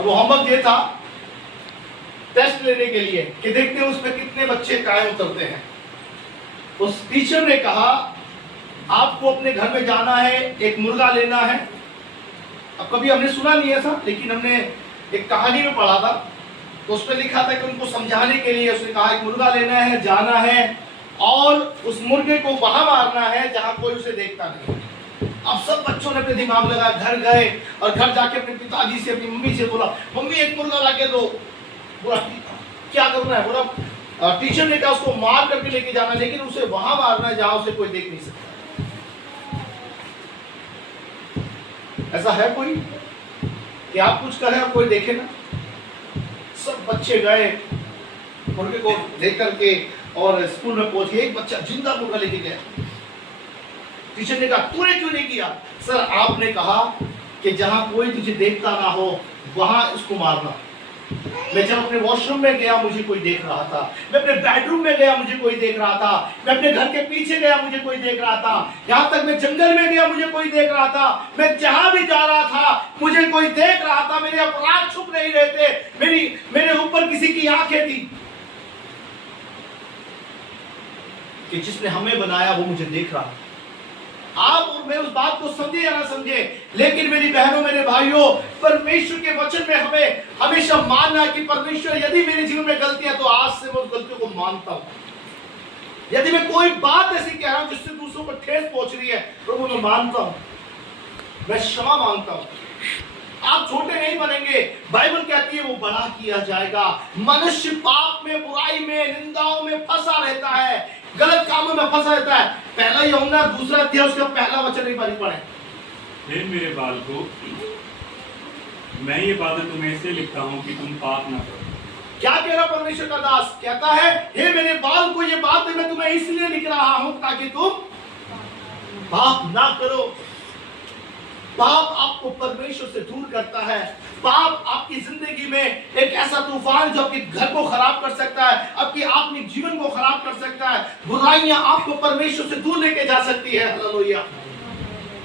वो होमवर्क ये था टेस्ट लेने के लिए कि देखते हैं उसमें कितने बच्चे कायम उतरते हैं। उस टीचर ने कहा आपको अपने घर में जाना है, एक मुर्गा लेना है। अब कभी हमने सुना नहीं ऐसा, लेकिन हमने एक कहानी में पढ़ा था, तो उसमें लिखा था कि उनको समझाने के लिए उसने कहा एक मुर्गा लेना है, जाना है और उस मुर्गे को वहां मारना है जहां कोई उसे देखता नहीं। अब सब बच्चों ने अपने दिमाग लगा, घर गए और घर जाके अपने पिताजी से, अपनी मम्मी से बोला, मम्मी एक मुर्गा लाके दो। बोला क्या करना है? बोला टीचर ने कहा उसको मार करके लेके जाना, लेकिन उसे वहां मारना है जहां उसे कोई देख नहीं सकता। ऐसा है कोई कि आप कुछ करें और कोई देखे ना? सब बच्चे गए मुर्गे को देख करके और स्कूल में पहुंचे। एक बच्चा जिंदा मुर्गा लेके गया। टीचर ने कहा तूने क्यों नहीं किया? सर आपने कहा कि जहां कोई तुझे देखता ना हो वहां उसको मारना। मैं जब अपने वॉशरूम में गया मुझे कोई देख रहा था, मैं अपने बेडरूम में गया मुझे कोई देख रहा था, मैं अपने घर के पीछे गया मुझे कोई देख रहा था, यहाँ तक मैं जंगल में गया मुझे कोई देख रहा था, मैं जहां भी जा रहा था मुझे कोई देख रहा था। मेरे अपराध छुप नहीं रहे थे, मेरे ऊपर किसी की आंखें थी कि जिसने हमें बनाया वो मुझे देख रहा। आप और मैं उस बात को समझे या ना समझे, लेकिन मेरी बहनों मेरे भाइयों, परमेश्वर के वचन में हमें हमेशा मानना कि परमेश्वर यदि मेरे जीवन में गलती है तो आज से मैं उस गलतियों को मानता हूं। यदि मैं कोई बात ऐसी कह रहा हूं जिससे दूसरों को ठेस पहुंच रही है, प्रभु मैं मानता हूं, मैं क्षमा मांगता हूं। आप छोटे नहीं बनेंगे, बाइबल कहती है वो बड़ा किया जाएगा। मनुष्य पाप में, बुराई में, निंदाओं में फंसा रहता है, गलत कामों में फंसा रहता है। पहला यूहन्ना 2 अध्याय उसका पहला वचन एक बार पढ़ें। हे मेरे बालकों, मैं ये बातें तुम्हें इसलिए लिखता हूँ कि तुम पाप ना करो। क्या कह रहा परमेश्वर का दास? कहता है हे मेरे बालकों, ये बातें मैं तुम्हें इसलिए लिख रहा हूं ताकि तुम पाप ना करो। पाप आपको परमेश्वर से दूर करता है। पाप आपकी जिंदगी में एक ऐसा तूफान जो आपके घर को खराब कर सकता है, आपकी आत्मिक जीवन को खराब कर सकता है। बुराइयां आपको परमेश्वर से दूर लेके जा सकती है। हालेलुया।